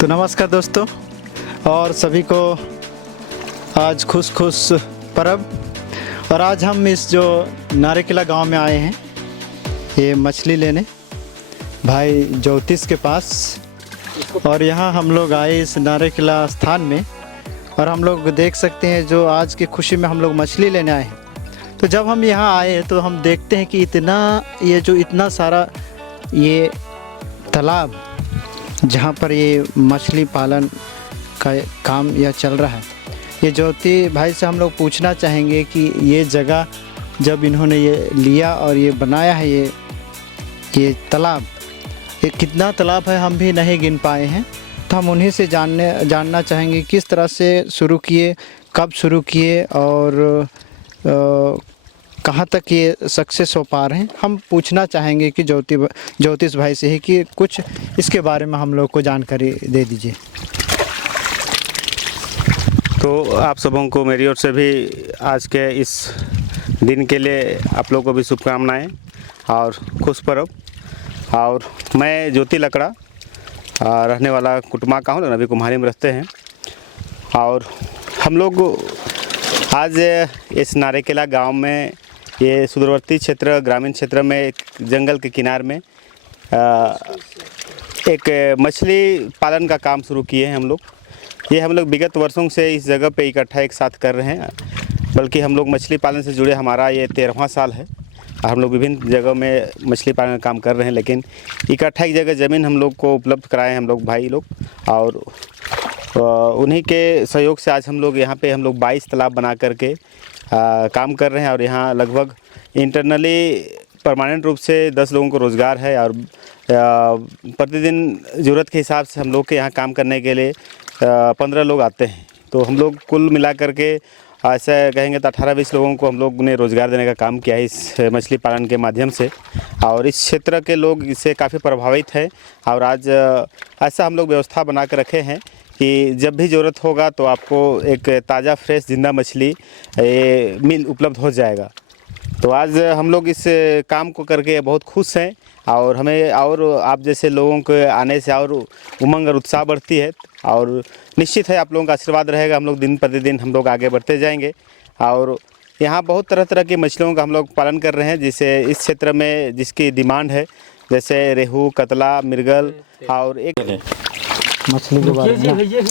तो नमस्कार दोस्तों, और सभी को आज खुश पर्व। और आज हम इस जो नारेकिला गांव में आए हैं ये मछली लेने भाई ज्योतिष के पास। और यहाँ हम लोग आए इस नारेकिला स्थान में और हम लोग देख सकते हैं जो आज की खुशी में हम लोग मछली लेने आए हैं। तो जब हम यहाँ आए तो हम देखते हैं कि इतना सारा ये तालाब जहाँ पर ये मछली पालन का काम यह चल रहा है। ये ज्योति भाई से हम लोग पूछना चाहेंगे कि ये जगह जब इन्होंने ये लिया और ये बनाया है ये तालाब, ये कितना तालाब है हम भी नहीं गिन पाए हैं। तो हम उन्हीं से जानना चाहेंगे किस तरह से शुरू किए, कब शुरू किए और कहाँ तक ये सक्सेस हो पा रहे हैं। हम पूछना चाहेंगे कि ज्योतिष भाई से ही कि कुछ इसके बारे में हम लोग को जानकारी दे दीजिए। तो आप सबों को मेरी ओर से भी आज के इस दिन के लिए आप लोगों को भी शुभकामनाएं और खुश पर्व। और मैं ज्योति लकड़ा रहने वाला कुटुमा का हूँ, अभी कुम्हारी में रहते हैं। और हम लोग आज इस नारेकिला गांव में, ये सुदूरवर्ती क्षेत्र ग्रामीण क्षेत्र में एक जंगल के किनारे में एक मछली पालन का काम शुरू किए हैं हम लोग। ये हम लोग विगत वर्षों से इस जगह पे इकट्ठा एक साथ कर रहे हैं, बल्कि हम लोग मछली पालन से जुड़े हमारा ये 13वां साल है। हम लोग विभिन्न जगहों में मछली पालन का काम कर रहे हैं, लेकिन इकट्ठा एक जगह ज़मीन हम लोग को उपलब्ध कराए हैं हम लोग भाई लोग। और उन्हीं के सहयोग से आज हम लोग यहाँ पे 22 तालाब बना करके काम कर रहे हैं। और यहाँ लगभग इंटरनली परमानेंट रूप से 10 लोगों को रोज़गार है। और प्रतिदिन ज़रूरत के हिसाब से हम लोग के यहाँ काम करने के लिए 15 लोग आते हैं। तो हम लोग कुल मिला करके ऐसा कहेंगे तो 18-20 लोगों को हम लोग ने रोज़गार देने का काम किया है इस मछली पालन के माध्यम से। और इस क्षेत्र के लोग इससे काफ़ी प्रभावित हैं। और आज ऐसा हम लोग व्यवस्था बना कर रखे हैं कि जब भी ज़रूरत होगा तो आपको एक ताज़ा फ्रेश ज़िंदा मछली मिल उपलब्ध हो जाएगा। तो आज हम लोग इस काम को करके बहुत खुश हैं। और हमें और आप जैसे लोगों के आने से और उमंग और उत्साह बढ़ती है। और निश्चित है आप लोगों का आशीर्वाद रहेगा, हम लोग दिन प्रतिदिन हम लोग आगे बढ़ते जाएंगे। और यहाँ बहुत तरह की मछलियों का हम लोग पालन कर रहे हैं, जिसे इस क्षेत्र में जिसकी डिमांड है, जैसे रेहू, कतला, मृगल। और एक मछली के बारे में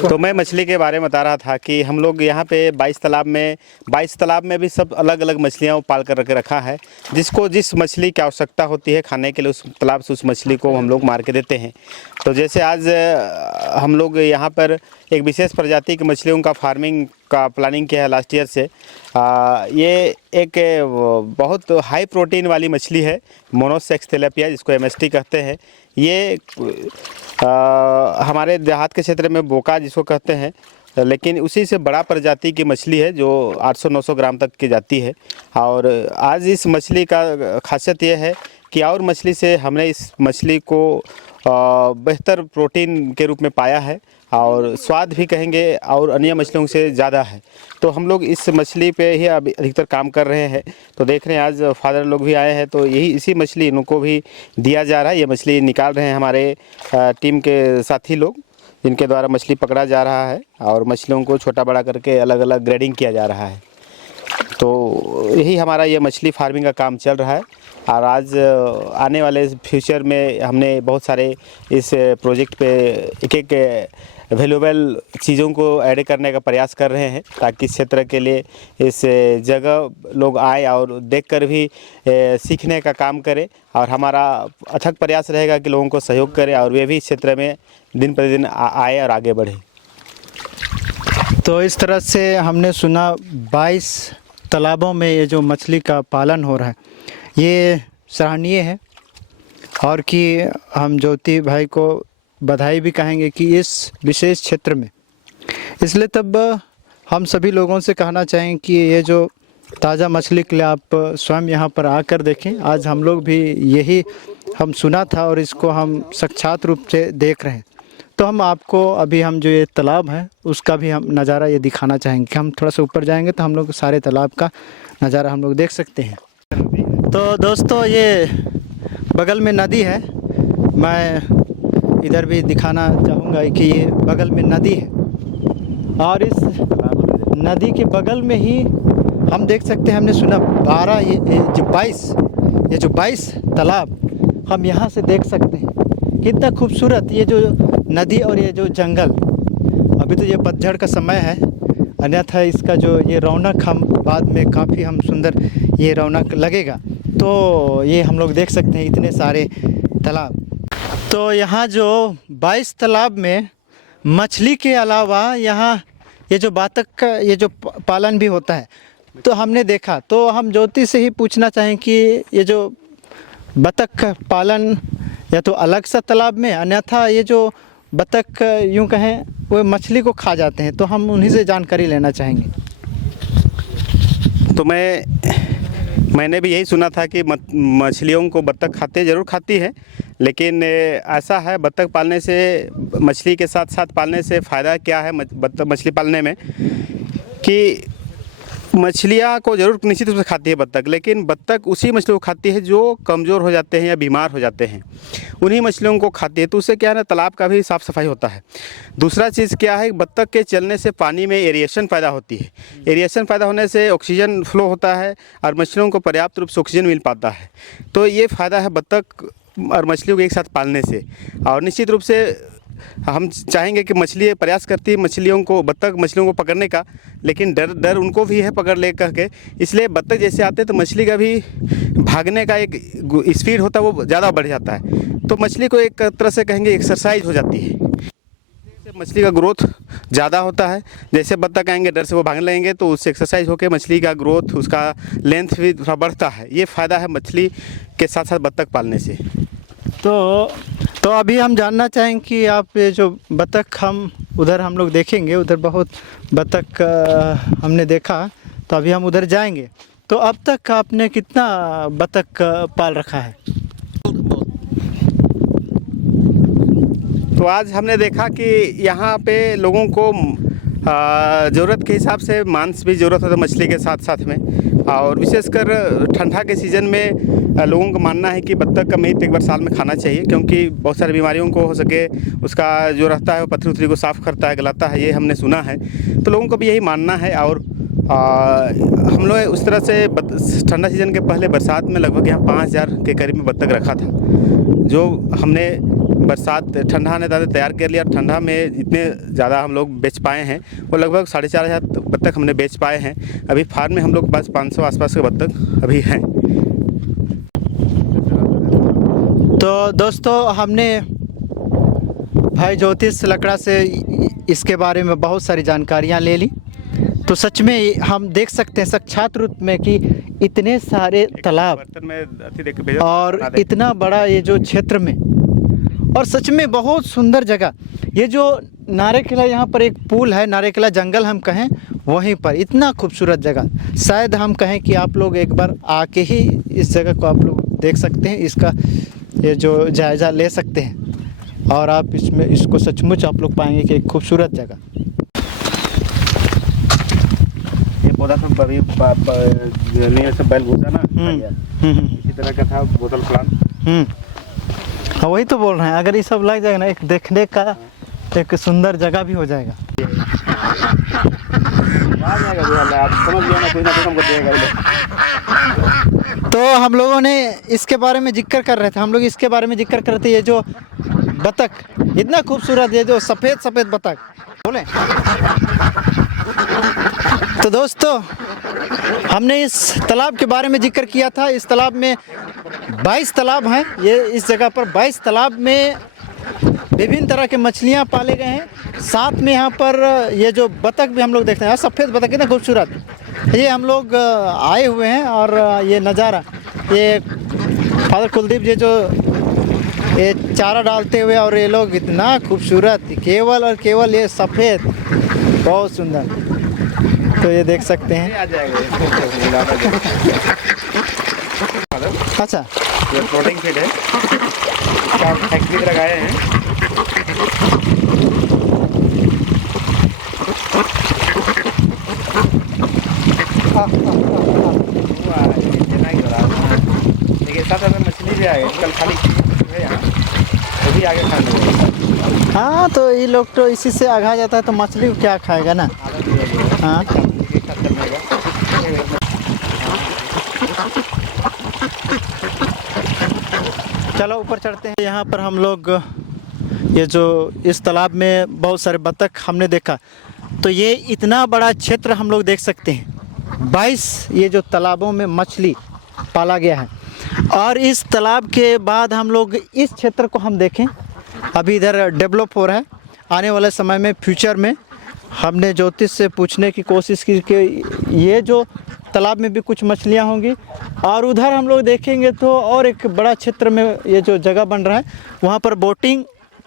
तो मैं मछली के बारे में बता रहा था कि हम लोग यहाँ पे 22 तालाब में भी सब अलग अलग मछलियाँ पाल कर रखा है। जिसको जिस मछली की आवश्यकता होती है खाने के लिए, उस तालाब से उस मछली को हम लोग मार के देते हैं। तो जैसे आज हम लोग यहाँ पर एक विशेष प्रजाति की मछलियों का फार्मिंग का प्लानिंग किया है लास्ट ईयर से। ये एक बहुत हाई प्रोटीन वाली मछली है, मोनोसेक्स तिलापिया, जिसको MST कहते हैं। ये हमारे देहात के क्षेत्र में बोका जिसको कहते हैं, लेकिन उसी से बड़ा प्रजाति की मछली है जो 800-900 ग्राम तक की जाती है। और आज इस मछली का खासियत ये है कि और मछली से हमने इस मछली को बेहतर प्रोटीन के रूप में पाया है। और स्वाद भी कहेंगे और अन्य मछलियों से ज़्यादा है। तो हम लोग इस मछली पे ही अभी अधिकतर काम कर रहे हैं। तो देख रहे हैं आज फादर लोग भी आए हैं, तो इसी मछली इनको भी दिया जा रहा है। ये मछली निकाल रहे हैं हमारे टीम के साथी लोग, जिनके द्वारा मछली पकड़ा जा रहा है और मछलियों को छोटा बड़ा करके अलग अलग ग्रेडिंग किया जा रहा है। तो यही हमारा ये मछली फार्मिंग का काम चल रहा है। और आज आने वाले फ्यूचर में हमने बहुत सारे इस प्रोजेक्ट पे एक वैल्यूएबल चीज़ों को ऐड करने का प्रयास कर रहे हैं, ताकि इस क्षेत्र के लिए इस जगह लोग आए और देखकर भी सीखने का काम करें। और हमारा अथक प्रयास रहेगा कि लोगों को सहयोग करें और वे भी इस क्षेत्र में दिन प्रतिदिन आए और आगे बढ़े। तो इस तरह से हमने सुना 22 तालाबों में ये जो मछली का पालन हो रहा है, ये सराहनीय है। और कि हम ज्योति भाई को बधाई भी कहेंगे कि इस विशेष क्षेत्र में, इसलिए तब हम सभी लोगों से कहना चाहेंगे कि ये जो ताज़ा मछली के लिए आप स्वयं यहाँ पर आकर देखें। आज हम लोग भी यही हम सुना था और इसको हम साक्षात रूप से देख रहे हैं। तो हम आपको अभी हम जो ये तालाब है उसका भी हम नज़ारा ये दिखाना चाहेंगे कि हम थोड़ा सा ऊपर जाएंगे तो हम लोग सारे तालाब का नज़ारा हम लोग देख सकते हैं। तो दोस्तों ये बगल में नदी है, मैं इधर भी दिखाना चाहूँगा कि ये बगल में नदी है और इस नदी के बगल में ही हम देख सकते हैं, हमने सुना 12 ये जो 22 तालाब हम यहाँ से देख सकते हैं। कितना खूबसूरत ये जो नदी और ये जो जंगल। अभी तो ये पतझड़ का समय है, अन्यथा इसका जो ये रौनक हम बाद में काफ़ी हम सुंदर ये रौनक लगेगा। तो ये हम लोग देख सकते हैं इतने सारे तालाब। तो यहाँ जो 22 तालाब में मछली के अलावा यहाँ ये जो बतख का ये जो पालन भी होता है तो हमने देखा। तो हम ज्योति से ही पूछना चाहें कि ये जो बतख का पालन या तो अलग सा तालाब में, अन्यथा ये जो बतख यूँ कहें वो मछली को खा जाते हैं, तो हम उन्हीं से जानकारी लेना चाहेंगे। तो मैंने भी यही सुना था कि मछलियों को बत्तख ज़रूर खाती है, लेकिन ऐसा है बत्तख पालने से, मछली के साथ साथ पालने से फ़ायदा क्या है मछली पालने में कि मछलियाँ को ज़रूर निश्चित रूप से खाती है बत्तख, लेकिन बत्तख उसी मछली को खाती है जो कमज़ोर हो जाते हैं या बीमार हो जाते हैं, उन्हीं मछलियों को खाती है। तो उससे क्या है ना, तालाब का भी साफ़ सफाई होता है। दूसरा चीज़ क्या है, बत्तख के चलने से पानी में एरिएशन पैदा होती है। एरिएशन पैदा होने से ऑक्सीजन फ्लो होता है और मछलियों को पर्याप्त रूप से ऑक्सीजन मिल पाता है। तो ये फ़ायदा है बत्तख और मछलियों को एक साथ पालने से। और निश्चित रूप से हम चाहेंगे कि मछली प्रयास करती है मछलियों को, बत्तख मछलियों को पकड़ने का, लेकिन डर उनको भी है पकड़ ले करके। इसलिए बत्तख जैसे आते हैं तो मछली का भी भागने का एक स्पीड होता है वो ज़्यादा बढ़ जाता है। तो मछली को एक तरह से कहेंगे एक्सरसाइज हो जाती है, मछली का ग्रोथ ज़्यादा होता है। जैसे बत्तख आएंगे डर से वो भागने लगेंगे तो उससे एक्सरसाइज होकर मछली का ग्रोथ, उसका लेंथ भी थोड़ा बढ़ता है। ये फ़ायदा है मछली के साथ साथ बत्तख पालने से। तो अभी हम जानना चाहेंगे कि आप ये जो बतख हम लोग देखेंगे, उधर बहुत बतख हमने देखा, तो अभी हम उधर जाएंगे। तो अब तक आपने कितना बतख पाल रखा है? तो आज हमने देखा कि यहाँ पे लोगों को ज़रूरत के हिसाब से मांस भी ज़रूरत होता है मछली के साथ साथ में। और विशेषकर ठंडा के सीज़न में लोगों का मानना है कि बत्तख का मीट एक बार साल में खाना चाहिए, क्योंकि बहुत सारी बीमारियों को हो सके उसका जो रहता है वो पथरी उथरी को साफ़ करता है, गलाता है, ये हमने सुना है। तो लोगों को भी यही मानना है। और हम लोग उस तरह से ठंडा सीज़न के पहले बरसात में लगभग यहाँ 5000 के करीब में बत्तख रखा था, जो हमने बरसात ठंडा ने ज़्यादा तैयार कर लिया। ठंडा में इतने ज़्यादा हम लोग बेच पाए हैं, वो लगभग 4500 बत्तख हमने बेच पाए हैं। अभी फार्म में हम लोग के पास 500 आसपास के बत्तख अभी हैं। तो दोस्तों, हमने भाई ज्योतिष लकड़ा से इसके बारे में बहुत सारी जानकारियाँ ले ली। तो सच में हम देख सकते हैं साक्षात रूप में कि इतने सारे तालाब और इतना बड़ा ये जो क्षेत्र में, और सच में बहुत सुंदर जगह। ये जो नारेकला यहाँ पर एक पुल है, नारेकला जंगल हम कहें, वहीं पर इतना खूबसूरत जगह। शायद हम कहें कि आप लोग एक बार आके ही इस जगह को आप लोग देख सकते हैं, इसका ये जो जायज़ा ले सकते हैं, और आप इसको सचमुच आप लोग पाएंगे कि एक खूबसूरत जगह। ये पौधा सब अभी सब बैल भूसा ना इसी तरह का था, बोतल प्लांट। हाँ, वही तो बोल रहे हैं। अगर ये सब लग जाएगा ना, एक देखने का एक सुंदर जगह भी हो जाएगा। तो हम लोगों ने इसके बारे में जिक्र कर रहे थे, ये जो बतख इतना खूबसूरत, ये जो सफ़ेद बतख बोले। तो दोस्तों, हमने इस तालाब के बारे में जिक्र किया था। इस तालाब में 22 तालाब हैं। ये इस जगह पर 22 तालाब में विभिन्न तरह के मछलियाँ पाले गए हैं। साथ में यहाँ पर ये जो बतख भी हम लोग देखते हैं, सफ़ेद बतख कितना खूबसूरत। ये हम लोग आए हुए हैं और ये नज़ारा, ये फादर कुलदीप जी जो ये चारा डालते हुए, और ये लोग इतना खूबसूरत, केवल और केवल ये सफ़ेद, बहुत सुंदर। तो ये देख सकते हैं। अच्छा, ये प्रोटीन फीड है, फैक्ट्री में लगाए हैं। देखिए साथ में मछली भी आएगी, कल खाली है यहाँ, वो भी आगे खाने हाँ, तो ये लोग तो इसी से आघा जाता है, तो मछली को क्या खाएगा ना। हाँ, चलो ऊपर चढ़ते हैं। यहाँ पर हम लोग ये जो इस तालाब में बहुत सारे बतख हमने देखा, तो ये इतना बड़ा क्षेत्र हम लोग देख सकते हैं। 22 ये जो तालाबों में मछली पाला गया है। और इस तालाब के बाद हम लोग इस क्षेत्र को हम देखें, अभी इधर डेवलप हो रहा है। आने वाले समय में फ्यूचर में हमने ज्योतिष से पूछने की कोशिश की कि ये जो तालाब में भी कुछ मछलियां होंगी, और उधर हम लोग देखेंगे तो और एक बड़ा क्षेत्र में ये जो जगह बन रहा है वहाँ पर बोटिंग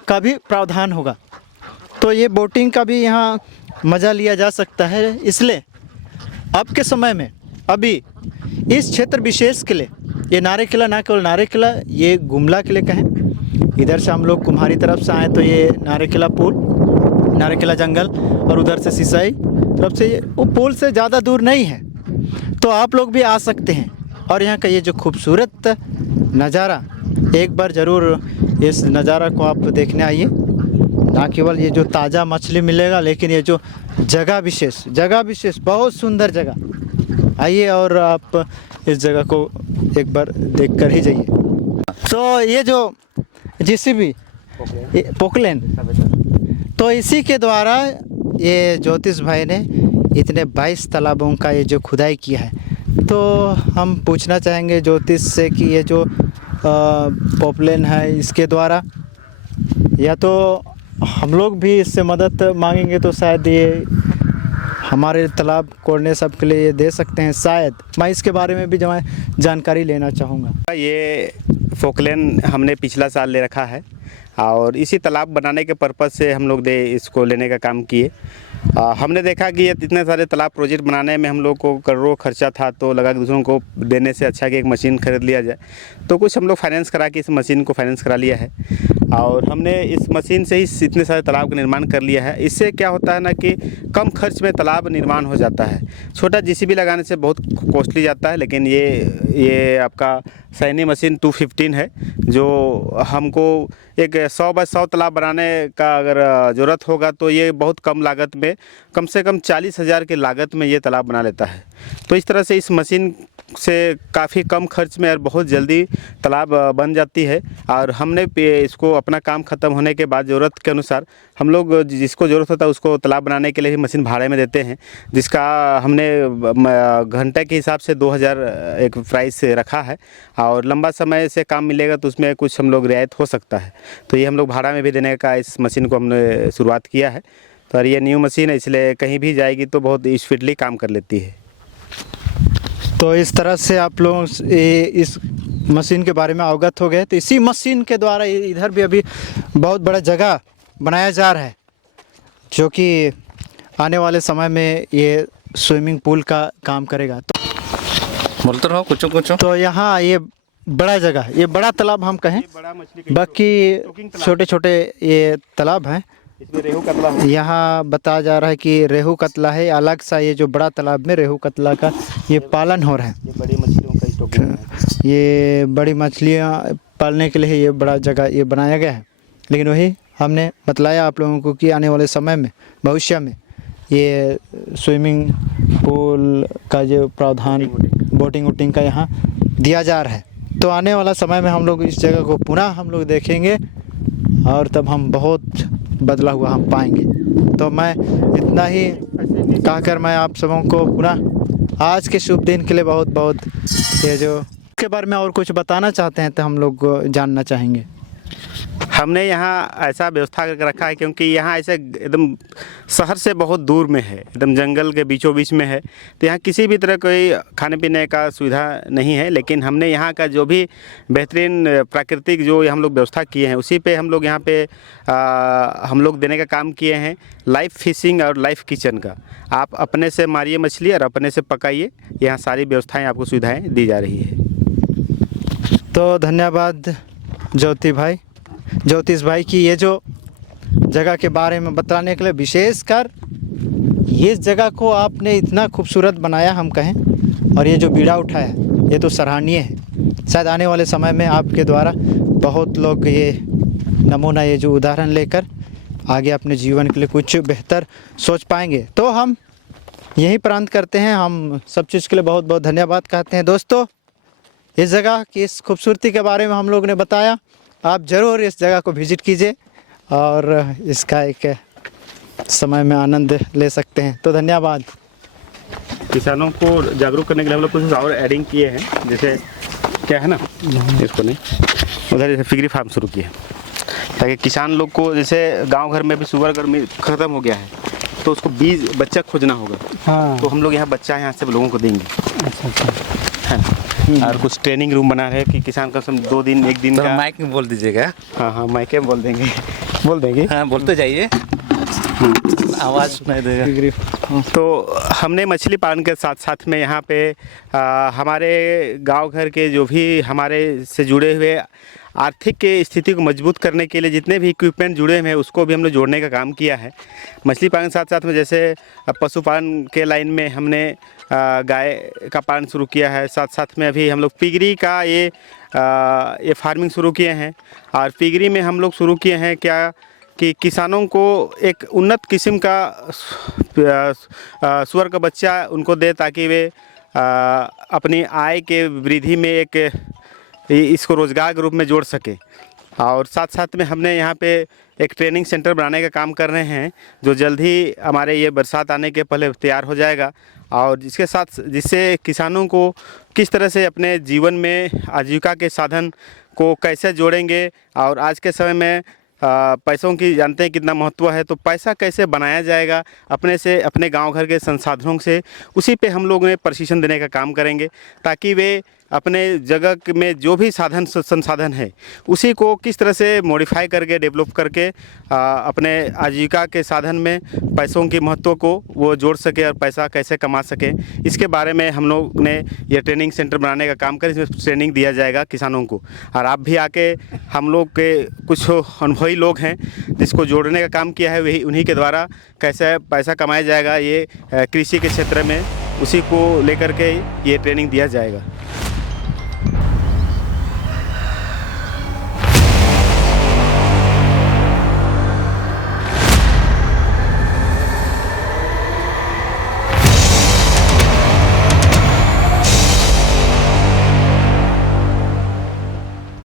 का भी प्रावधान होगा। तो ये बोटिंग का भी यहाँ मज़ा लिया जा सकता है। इसलिए अब के समय में अभी इस क्षेत्र विशेष के लिए ये नारेकिला, ना केवल नारेकिला, ये गुमला के लिए कहें। इधर से हम लोग कुम्हारी तरफ से आए तो ये नारेकिला पुल, नारेकिला जंगल, और उधर से सिसाई तरफ से वो पुल से ज़्यादा दूर नहीं है, तो आप लोग भी आ सकते हैं। और यहाँ का ये जो खूबसूरत नज़ारा, एक बार ज़रूर इस नज़ारा को आप देखने आइए। ना केवल ये जो ताज़ा मछली मिलेगा, लेकिन ये जो जगह विशेष बहुत सुंदर जगह। आइए और आप इस जगह को एक बार देख कर ही जाइए। तो ये जो JCB पोकलेन, तो इसी के द्वारा ये ज्योतिष भाई ने इतने 22 तालाबों का ये जो खुदाई किया है। तो हम पूछना चाहेंगे ज्योतिष से कि ये जो पोकलेन है, इसके द्वारा या तो हम लोग भी इससे मदद मांगेंगे तो शायद ये हमारे तालाब कोड़ने सब के लिए ये दे सकते हैं। शायद मैं इसके बारे में भी जानकारी लेना चाहूँगा। ये फोकलेन हमने पिछला साल ले रखा है और इसी तालाब बनाने के पर्पज़ से हम लोग इसको लेने का काम किए। हमने देखा कि ये इतने सारे तालाब प्रोजेक्ट बनाने में हम लोग को करोड़ों खर्चा था, तो लगा कि दूसरों को देने से अच्छा कि एक मशीन खरीद लिया जाए। तो कुछ हम लोग फाइनेंस करा के इस मशीन को फाइनेंस करा लिया है और हमने इस मशीन से ही इतने सारे तालाब का निर्माण कर लिया है। इससे क्या होता है ना कि कम खर्च में तालाब निर्माण हो जाता है। छोटा JCB लगाने से बहुत कॉस्टली जाता है, लेकिन ये आपका सैनी मशीन 215 है, जो हमको एक 100 बाय 100 तालाब बनाने का अगर ज़रूरत होगा तो ये बहुत कम लागत में, कम से कम 40,000 की लागत में ये तालाब बना लेता है। तो इस तरह से इस मशीन से काफ़ी कम खर्च में और बहुत जल्दी तालाब बन जाती है। और हमने इसको अपना काम ख़त्म होने के बाद ज़रूरत के अनुसार हम लोग जिसको ज़रूरत होता है उसको तालाब बनाने के लिए ही मशीन भाड़े में देते हैं, जिसका हमने घंटे के हिसाब से 2,000 एक प्राइस रखा है। और लंबा समय से काम मिलेगा तो उसमें कुछ हम लोग रियायत हो सकता है। तो ये हम लोग भाड़ा में भी देने का इस मशीन को हमने शुरुआत किया है। तो ये न्यू मशीन है, इसलिए कहीं भी जाएगी तो बहुत स्पीडली काम कर लेती है। तो इस तरह से आप लोग इस मशीन के बारे में अवगत हो गए। तो इसी मशीन के द्वारा इधर भी अभी बहुत बड़ा जगह बनाया जा रहा है, जो कि आने वाले समय में ये स्विमिंग पूल का काम करेगा। तो बोलते रहो कुछ। तो यहाँ ये बड़ा जगह, ये बड़ा तालाब हम कहें, बाकी छोटे छोटे ये तालाब हैं। इसमें रेहू कतला है। यहाँ बताया जा रहा है कि रेहू कतला है अलग सा। ये जो बड़ा तालाब में रेहू कतला का ये पालन हो रहा है। ये बड़ी मछलियों का स्टॉकिंग है। ये बड़ी मछलियाँ पालने के लिए ये बड़ा जगह ये बनाया गया है। लेकिन वही हमने बतलाया आप लोगों को कि आने वाले समय में, भविष्य में ये स्विमिंग पूल का जो प्रावधान, बोटिंग वोटिंग का यहाँ दिया जा रहा है। तो आने वाला समय में हम लोग इस जगह को पुनः हम लोग देखेंगे और तब हम बहुत बदला हुआ हम पाएंगे। तो मैं इतना ही कहकर मैं आप सबों को पुनः आज के शुभ दिन के लिए बहुत बहुत ये जो के बारे में और कुछ बताना चाहते हैं तो हम लोग जानना चाहेंगे। हमने यहाँ ऐसा व्यवस्था करके रखा है क्योंकि यहाँ ऐसे एकदम शहर से बहुत दूर में है, एकदम जंगल के बीचों बीच में है। तो यहाँ किसी भी तरह कोई खाने पीने का सुविधा नहीं है, लेकिन हमने यहाँ का जो भी बेहतरीन प्राकृतिक जो हम लोग व्यवस्था किए हैं उसी पे हम लोग यहाँ पे हम लोग देने का काम किए हैं। लाइव फिशिंग और लाइव किचन का, आप अपने से मारिए मछली और अपने से पकाइए। यहाँ सारी व्यवस्थाएँ आपको सुविधाएँ दी जा रही है। तो धन्यवाद ज्योतिष भाई की ये जो जगह के बारे में बताने के लिए। विशेषकर ये जगह को आपने इतना खूबसूरत बनाया हम कहें, और ये जो बीड़ा उठाया ये तो सराहनीय है। शायद आने वाले समय में आपके द्वारा बहुत लोग ये नमूना, ये जो उदाहरण लेकर आगे अपने जीवन के लिए कुछ बेहतर सोच पाएंगे। तो हम यहीं पर अंत करते हैं। हम सब चीज़ के लिए बहुत बहुत धन्यवाद कहते हैं। दोस्तों, इस जगह की इस खूबसूरती के बारे में हम लोग ने बताया। आप ज़रूर इस जगह को विज़िट कीजिए और इसका एक समय में आनंद ले सकते हैं। तो धन्यवाद। किसानों को जागरूक करने के लिए हम लोग कुछ और एडिंग किए हैं। जैसे क्या है ना, इसको नहीं, उधर जैसे फिगरी फार्म शुरू किए हैं ताकि किसान लोग को, जैसे गांव घर में भी सुअर गर्मी ख़त्म हो गया है तो उसको बीज बच्चा खोजना होगा। हाँ। तो हम लोग यहाँ बच्चा यहाँ से लोगों को देंगे। अच्छा। है ना। और कुछ ट्रेनिंग रूम बना रहे हैं कि किसान का 2 दिन 1 दिन का। माइक में बोल दीजिएगा। हाँ, माइक में बोल देंगे। हाँ, बोलते जाइए, आवाज़ सुनाई देगा। तो हमने मछली पालन के साथ साथ में यहाँ पे हमारे गांव घर के जो भी हमारे से जुड़े हुए आर्थिक के स्थिति को मजबूत करने के लिए जितने भी इक्विपमेंट जुड़े हुए हैं उसको भी हमने जोड़ने का काम किया है। मछली पालन के साथ साथ में जैसे पशुपालन के लाइन में हमने गाय का पालन शुरू किया है। साथ साथ में अभी हम लोग पिगरी का ये फार्मिंग शुरू किए हैं। और पिगरी में हम लोग शुरू किए हैं क्या कि किसानों को एक उन्नत किस्म का सुअर का बच्चा उनको दे ताकि वे अपनी आय के वृद्धि में इसको रोज़गार के रूप में जोड़ सके। और साथ साथ में हमने यहाँ पे एक ट्रेनिंग सेंटर बनाने का काम कर रहे हैं जो जल्द ही हमारे ये बरसात आने के पहले तैयार हो जाएगा। और जिससे किसानों को किस तरह से अपने जीवन में आजीविका के साधन को कैसे जोड़ेंगे। और आज के समय में पैसों की जानते हैं कितना महत्व है, तो पैसा कैसे बनाया जाएगा अपने गांव घर के संसाधनों से, उसी पे हम लोग प्रशिक्षण देने का काम करेंगे ताकि वे अपने जगह में जो भी संसाधन है उसी को किस तरह से मॉडिफाई करके डेवलप करके अपने आजीविका के साधन में पैसों की महत्व को वो जोड़ सके और पैसा कैसे कमा सके। इसके बारे में हम लोग ने ये ट्रेनिंग सेंटर बनाने का काम कर, इसमें ट्रेनिंग दिया जाएगा किसानों को। और आप भी आके, हम लोग के कुछ अनुभवी लोग हैं जिसको जोड़ने का काम किया है, वही उन्हीं के द्वारा कैसे पैसा कमाया जाएगा ये कृषि के क्षेत्र में, उसी को लेकर के ये ट्रेनिंग दिया जाएगा।